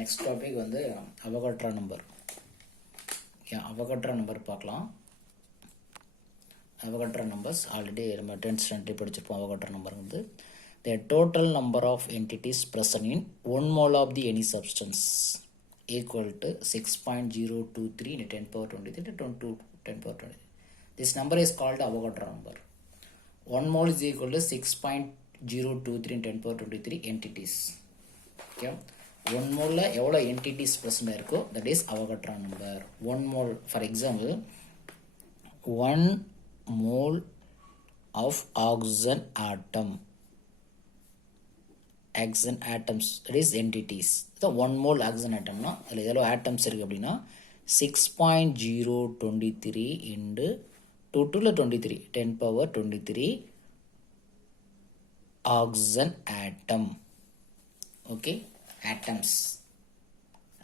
Next topic வந்து Avogadro number. Avogadro number பார்க்கலாம். Avogadro numbers already நம்ம 10th ஸ்டாண்டர்ட் படிச்சிருப்போம். அவகாட்ரா நம்பர் வந்து the total number of entities present in 1 mole of the any substance equal to 6.023 into 10 power 23 to 10 power 20. This number is called Avogadro number. 1 mole is equal to 6.023 into 10 power 23 entities. Okay. 1 mole எவ்வளோ entities present இருக்கோ that is Avogadro number. 1 mole, for example, 1 mole of oxygen atom. Oxygen atoms, that is entities. So 1 mole oxygen atom na adha edho atoms irukku appadina 6.023 into 2 to the 23 10 power 23 oxygen atom. Okay, atoms,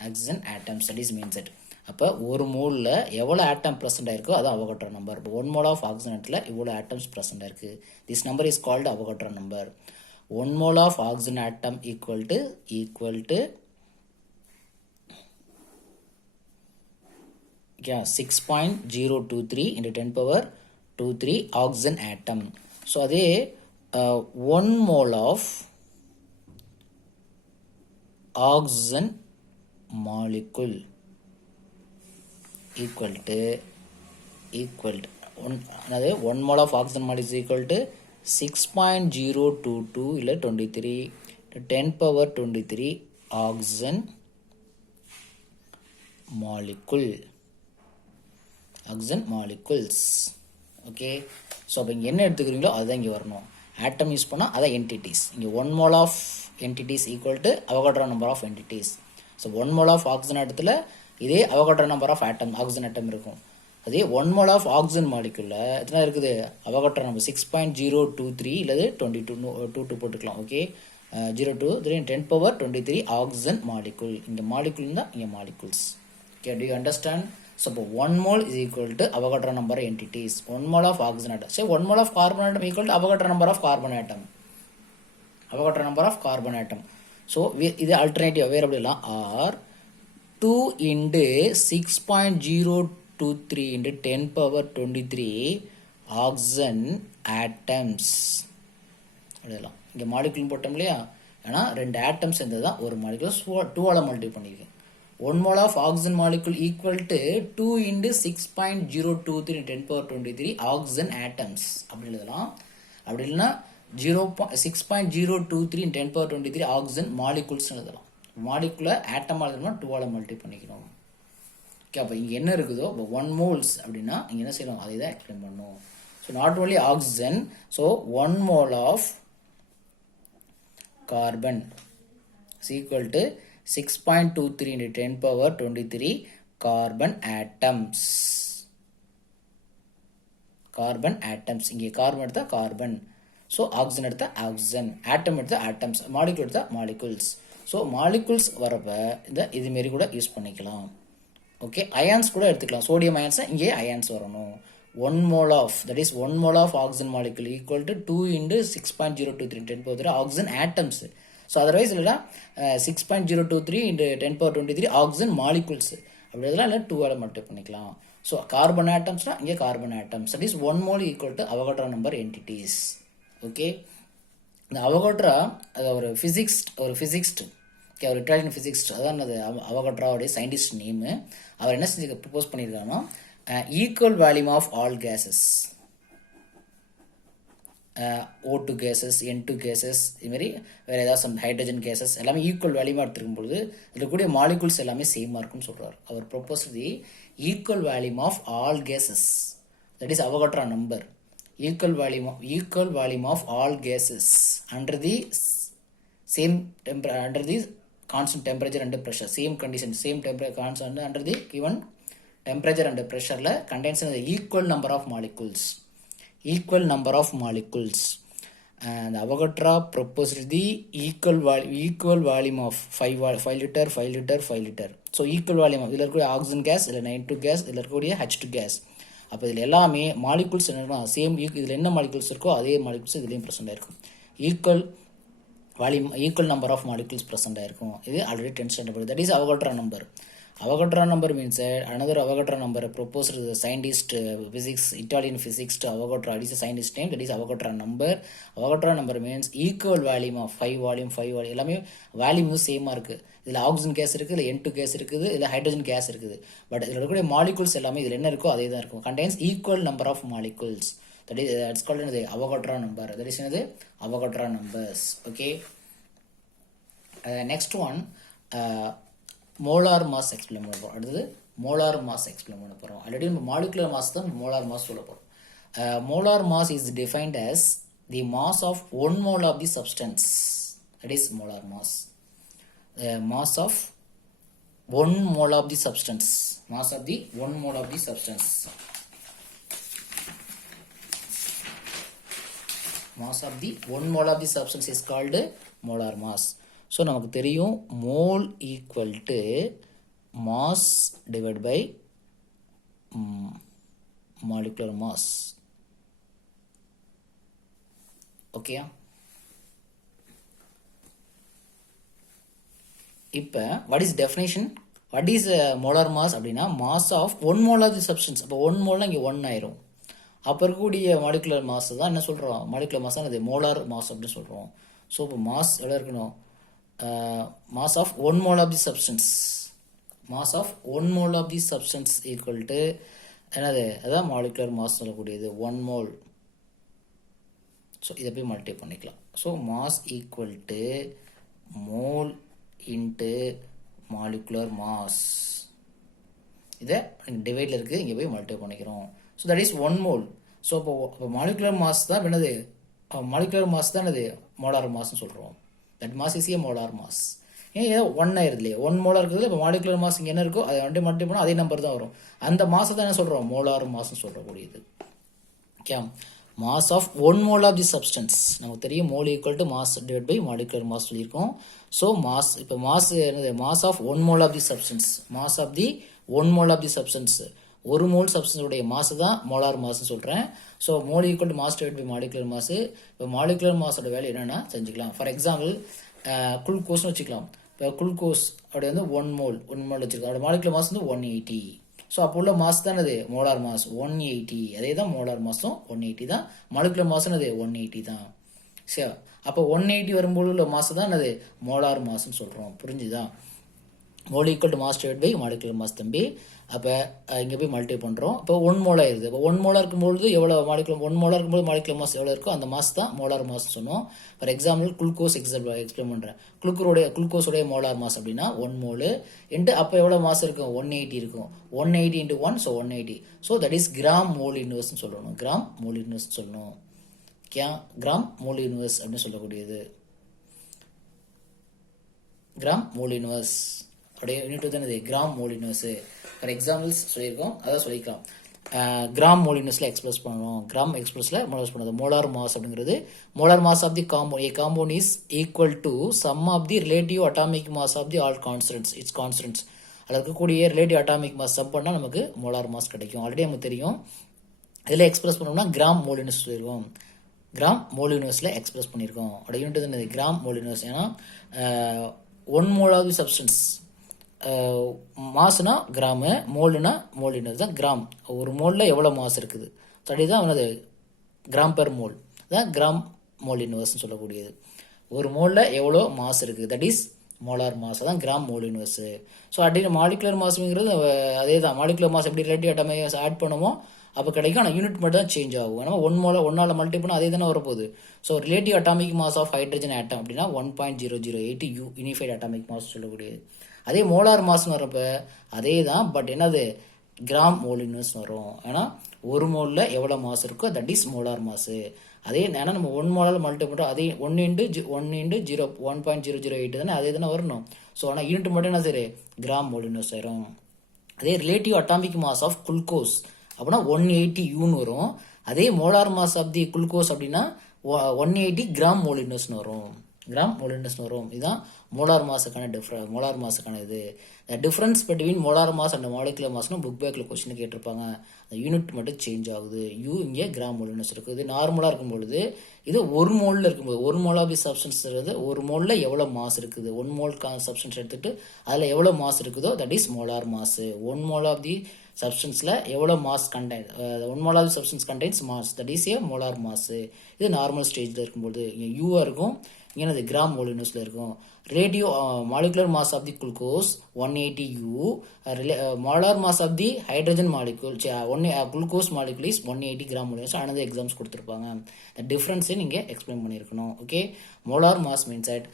oxygen atoms, that is means that அப்போ ஒரு மோலில் எவ்வளோ ஆட்டம் present ஆயிருக்கோ அது Avogadro number. இப்போ 1 mole of oxygen ஆட்டத்தில் இவ்வளோ atoms present ஆயிருக்கு. This number is called Avogadro number. 1 mole of oxygen atom equal to 6.023 into 10 power 23 oxygen atom. So அதே 1 mole of oxygen molecule equal to another 1 mole of oxygen molecule is equal to 6.022 இல்லை 23 10 power 23 oxygen molecules. Okay, so அப்போ இங்கே என்ன எடுத்துக்கிறீங்களோ அதுதான் இங்கே வரணும். ஆட்டம் use பண்ணால் அதான் என்டிட்டிஸ். இங்கே 1 mole of entities equal to Avogadro number of entities. So 1 mole of oxygen ஆட்டத்தில் இதே Avogadro number of atom oxygen atom இருக்கும். அதே 1 mole ஆஃப் ஆக்சிஜன் மாலிகுலில் எத்தனை இருக்குது? அவகாட்ரோ நம்பர் 6.023 இல்லது 22 போட்டுக்கலாம். Okay, 023 10 power 23 oxygen molecule. இங்கே மாலிகுல் தான், இங்கே molecules. Okay, do you understand? So 1 mole is equal to Avogadro number of entities. 1 mole of oxygen atom. Say 1 mole of carbon atom equal to Avogadro number of carbon atom. Avogadro number of carbon atom. So இது alternative வேறு அப்படிலாம் are 2 into 6.023 into 10 power 23 oxygen atoms. அப்படிலாம் இங்கே molecule போட்டோம் இல்லையா? ஏன்னா 2 atoms சேர்ந்தது தான் ஒரு மாலிகுல். 2ஆல் மல்டிப்ளை பண்ணியிருக்கேன். 1 mole of oxygen molecule equal to 2 into 6.023 10 power 23 oxygen atoms. அப்படி எழுதலாம். அப்படி இல்லைன்னா 6.023 10 power 23 oxygen molecules எழுதலாம். மாலிகுலை ஆட்டம் எழுதணும்னா 2ஆல் மல்டிப்ளை பண்ணிக்கணும். ஓகே, அப்போ இங்கே என்ன இருக்குதோ இப்போ 1 moles அப்படின்னா இங்கே என்ன செய்யணும் அதை தான் எக்ஸ்பிளைன் பண்ணணும். So not only oxygen, so 1 mole of carbon is equal to 6.23 into 10 power 23 carbon atoms. இங்கே கார்பன் எடுத்தா கார்பன், ஸோ ஆக்சிஜன் எடுத்தா ஆக்சிஜன், ஆட்டம் எடுத்தா ஆட்டம்ஸ், மாலிகுல் எடுத்தா மாலிகுல்ஸ். ஸோ மாலிகுல்ஸ் வரப்ப இந்த இதுமாரி கூட யூஸ் பண்ணிக்கலாம். ஓகே, அயான்ஸ் கூட எடுத்துக்கலாம். சோடியம் அயான்ஸ் இங்கே அயான்ஸ் வரணும். 1 mole of, that is 1 mole of oxygen molecule equal to 2 into 6.023 10 power 23 oxygen atoms. So otherwise இல்லைனா 6.023 into 10 power 23 ஆக்சிஜன் மாலிகுல்ஸ் அப்படி இதெல்லாம் இல்லை 2ஆல் மல்டிப்ளை பண்ணிக்கலாம். ஸோ கார்பன் ஆட்டம்ஸ்னால் இங்கே carbon atoms, that is 1 mole equal to Avogadro number entities. Okay, இந்த Avogadro அது ஒரு ஃபிசிக்ஸ்ட், okay, ஒரு இட்டாலியன் ஃபிசிக்ஸ்ட், அதான் அது அவகாட்ராவுடைய சயின்டிஸ்ட் நேமு. அவர் என்ன செஞ்சு ப்ரப்போஸ் பண்ணியிருக்காங்கன்னா equal volume of all gases, O2 gases, N2 gases, இதுமாரி வேறு ஏதாவது சம் ஹைட்ரஜன் கேஸஸ் எல்லாமே ஈக்குவல் வேல்யூமாக எடுத்துருக்கும் பொழுது இதில் கூடிய மாலிகுல்ஸ் எல்லாமே சேமாக இருக்குன்னு சொல்கிறார். அவர் propose the equal volume of all gases, that is Avogadro number. Equal volume of all gases under the same under the constant temperature and pressure, same condition, same constant under the given temperature and pressure contains the equal number of molecules. And Avogadro proposed the equal volume of 5 liter. So equal volume of இதில் oxygen case, இல்லை N2 case, இதில் இருக்கக்கூடிய H2 case. அப்போ இதில் எல்லாமே molecules என்னன்னா same, இதில் என்ன மாலிகுல்ஸ் இருக்கோ அதே மாலிகுல்ஸ் இதுலேயும் ப்ரெசென்ட் ஆயிருக்கும். Equal volume equal number of molecules present ஆயிருக்கும். இது ஆல்ரெடி 10th ஸ்டாண்டர்ட் படிக்கும். That is Avogadro number. Avogadro number means another Avogadro number proposed the scientist physics, Italian physicist Avogadro. It is a scientist name. That is Avogadro number. Avogadro number means equal volume of 5 volume. எல்லாமே volume சேமாக இருக்குது. இதில் oxygen case இருக்குது, இல்லை N2 case இருக்குது, இல்லை hydrogen case இருக்குது. But இதில் இருக்கக்கூடிய மாலிகுல்ஸ் எல்லாமே இதில் என்ன இருக்கோ அதே தான் இருக்கும். Contains equal number of molecules. That is it's called the Avogadro number. That is the Avogadro numbers. Okay. Next one. Molar mass explain பண்ண போகிறோம். அடுத்தது மோலார் மாஸ் எக்ஸ்பிளைன் பண்ண போகிறோம். ஆல்ரெடி நம்ம மாலிகுலர் மாஸ் தான் மோலார் மாஸ் சொல்ல போகிறோம். Molar mass is defined as the mass of 1 mole of the substance. That is molar mass. Mass of 1 mole of the substance. Mass of the 1 mole of the substance. Mass of the 1 mole of the substance is called molar mass. So நமக்கு தெரியும் mole equal to mass divide by molecular mass. ஓகேயா? இப்போ what is definition? What is molar mass அப்படின்னா mass of 1 mole of the substance. அப்போ 1 மோல்னா இங்கே 1 ஆயிரும். அப்போ இருக்கக்கூடிய மாலிகுலர் மாஸ் தான் என்ன சொல்கிறோம்? மாலிகுலர் மாஸ் தான் அது மோலார் மாஸ் அப்படின்னு சொல்கிறோம். ஸோ இப்போ மாஸ் எவ்வளோ இருக்கணும்? Mass of 1 mole of the substance. Mass of 1 mole of the substance equal to என்னது? அதான் மாலிகுலர் மாஸ் சொல்லக்கூடியது 1 mole. ஸோ இதை போய் மல்டிப்ளை பண்ணிக்கலாம். So mass equal to mole into molecular mass. இதை டிவைடில் இருக்குது, இங்கே போய் மல்டிப்ளை பண்ணிக்கிறோம். So that is 1 mole. So இப்போ மாலிகுலர் மாஸ் தான் என்னது? மாலிகுலர் மாஸ் தான் என்னது? மோலார் மாஸ்ன்னு சொல்கிறோம். That mass is a molar mass. ஏன் 1 ஆயிருது இல்லையா? 1 மோலார் இருக்குது. இப்போ மாலிகுலர் மாஸ் இங்கே என்ன இருக்கோ அதை வந்து மல்டிப்ளை பண்ணால் அதே நம்பர் தான் வரும். அந்த மாசை தான் என்ன சொல்கிறோம்? மோலார் மாஸ்ன்னு சொல்லக்கூடியது. Okay. Mass of 1 mole of the substance நமக்கு தெரியும். Mole equal to mass divide by molecular mass சொல்லியிருக்கோம். ஸோ மாஸ் இப்போ மாஸ் என்னது? Mass of 1 mole of the substance. Mass of the 1 mole of the substance. ஒரு mole சப்ஸ்டன்ஸுடைய மாசு தான் molar மாஸ்ன்னு சொல்கிறேன். So mole equal to mass divide by molecular mass. இப்போ மாலிகுலர் மாஸோட வேல்யூ என்னென்னா செஞ்சுக்கலாம். ஃபார் எக்ஸாம்பிள் குளுக்கோஸ்னு வச்சுக்கலாம். இப்போ குளுக்கோஸ் அப்படி வந்து 1 மோல் வச்சுருக்கோம். அதோட மாலிகுலர் மாஸ் வந்து 180. ஸோ அப்போ உள்ள மாஸ் தான் அது மோலார் மாஸ் 180. அதே தான் மோலார் மாஸும் 180 தான். மாலிகுலர் மாசும் அது 180 தான். சரி, அப்போ 180 வரும்போது உள்ள மாசு தான் அது மோலார் மாஸ்ன்னு சொல்கிறோம். புரிஞ்சுதா? Mole equal to mass divide by molecular mass தம்பி. அப்போ இங்கே போய் மல்டிப்ளை பண்ணுறோம். இப்போ 1 மோலாக இருக்குது. இப்போ 1 மோலாக இருக்கும்போது எவ்வளோ மாலிகுலர் 1 மோலாக இருக்கும்போது மாலிகுலர் மாஸ் எவ்வளோ இருக்கோ அந்த மாஸ் தான் மோலார் மாஸ் சொன்னோம். ஃபார் எக்ஸாம்பிள் குளுக்கோஸ் எக்ஸ்பிளைன் பண்ணுறேன். குளுக்கோஸோடைய மோலார் மாஸ் அப்படின்னா 1 மோலு இன்ட்டு அப்போ எவ்வளோ மாஸ் இருக்கும்? 180 இருக்கும். 180 into 1, so 180. So that is gram mole இன்வெர்ஸ்ன்னு சொல்லணும். கிராம் மோல் இன்வெர்ஸ் சொல்லணும். கிராம் மோல் இன்வெர்ஸ் அப்படின்னு சொல்லக்கூடியது. கிராம் மோல் இன்வெர்ஸ் அப்படியே யூனிட் வந்து gram mole inverse. For examples சொல்லியிருக்கோம், அதான் சொல்லிக்கலாம். கிராம் மோல் இன்வெர்ஸில் எக்ஸ்பிரஸ் பண்ணணும். கிராம் எக்ஸ்பிரஸில் மோலார் பண்ணது. மோலார் மாஸ் அப்படிங்கிறது molar mass of the compound. A compound is equal to sum of the relative atomic mass of the all constants. It's constants. அதில் இருக்கக்கூடிய ரிலேட்டிவ் அட்டாமிக் மாஸ் சப் பண்ணால் நமக்கு molar mass கிடைக்கும். Already நமக்கு தெரியும். இதில் express பண்ணோம்னா கிராம் மோல் இன்வெர்ஸ் சொல்லியிருக்கோம். கிராம் மோல் இன்வெர்ஸில் எக்ஸ்பிரஸ் பண்ணியிருக்கோம். அதோட யூனிட் என்னது? Gram mole inverse. ஏன்னா 1 மோல் ஆஃப் தி சப்ஸ்டன்ஸ். மாசுனா கிராமு, மோல்னா மோல் இன்வெர்ஸ் தான் கிராம். ஒரு மோலில் எவ்வளோ மாஸ் இருக்குது தடி தான் என்னது? கிராம் பெர் மோல் தான் கிராம் மோல் இன்வெர்ஸ்ன்னு சொல்லக்கூடியது. ஒரு மோலில் எவ்வளோ மாஸ் இருக்குது தட் இஸ் மோலார் மாஸ் தான் கிராம் மோல் இன்வெர்ஸு. ஸோ அப்படின்னு மாலிகுலர் மாஸுங்கிறது அதே தான். மாலிகுலர் மாஸ் எப்படி ரிலேட்டிவ் அட்டாமிக் ஆட் பண்ணுமோ அப்போ கிடைக்கும். ஆனால் யூனிட் மட்டும் தான் சேஞ்ச் ஆகும். ஏன்னா 1 மல்டிப்ளை பண்ணால் அதே தானே வரப்போகுது. So relative atomic mass of hydrogen atom அப்படின்னா 1.008 யூனிஃபைட் அட்டாமிக் மாஸ் சொல்லக்கூடியது. அதே மோலார் மாஸ்ன்னு வரப்போ அதே தான், பட் என்னது? கிராம் மோல் இன்வெர்ஸ் வரும். ஏன்னா ஒரு மோலில் எவ்வளோ மாஸ் இருக்கோ தட் இஸ் மோலார் மாசு. அதே ஏன்னா நம்ம 1 மோலால் மல்டிப்ளை பண்ணுறோம். அதே 1.008 தானே அதே தானே வரணும். ஸோ ஆனால் யூனிட் மட்டும் என்ன சரி? கிராம் மோல் இன்வெர்ஸ் வரும். அதே relative atomic mass of glucose அப்படின்னா 180 யூன்னு வரும். அதே molar mass of the glucose அப்படின்னா 180 கிராம் மோல் இன்வெர்ஸ்னு வரும். கிராம் மோலினஸ் வரும். இதுதான் மோலார் மாஸுக்கான மோலார் மாஸுக்கான இது. Difference between molar mass and molecular மாஸ்னு புக் பேக்கில் கொஸ்டின் கேட்டிருப்பாங்க. அந்த யூனிட் மட்டும் சேஞ்ச் ஆகுது. யூ இங்கே கிராம் மோலினஸ் இருக்குது. இது நார்மலாக இருக்கும் பொழுது இது ஒரு மோலில் இருக்கும்போது, ஒரு மோல் ஆஃப் தி சப்ஸ்டன்ஸ் இருக்குது, ஒரு மோலில் எவ்வளோ மாஸ் இருக்குது, ஒன் மோல் சப்ஸ்டன்ஸ் எடுத்துகிட்டு அதில் எவ்வளோ மாஸ் இருக்குதோ that is molar mass. One mole of the சப்ஸ்டன்ஸில் எவ்வளோ mass contain, one mole of the substance contains mass, that is a molar mass. இது நார்மல் ஸ்டேஜில் இருக்கும்போது இங்கே யூவாக இருக்கும், இங்கே அது கிராம் மோலினஸில் இருக்கும். Radio molecular mass of the glucose 180 U, molar mass of the hydrogen molecule glucose molecule is 180 gram mole inverse. Another exams கொடுத்துருப்பாங்க. இந்த டிஃப்ரென்ஸை நீங்கள் எக்ஸ்பிளைன் பண்ணியிருக்கணும். Okay, molar mass means at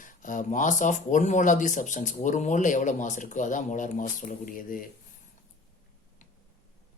mass of one mole of the substance, ஒரு மோலில் எவ்வளோ mass இருக்கோ அதான் மோலார் மாஸ் சொல்லக்கூடியது.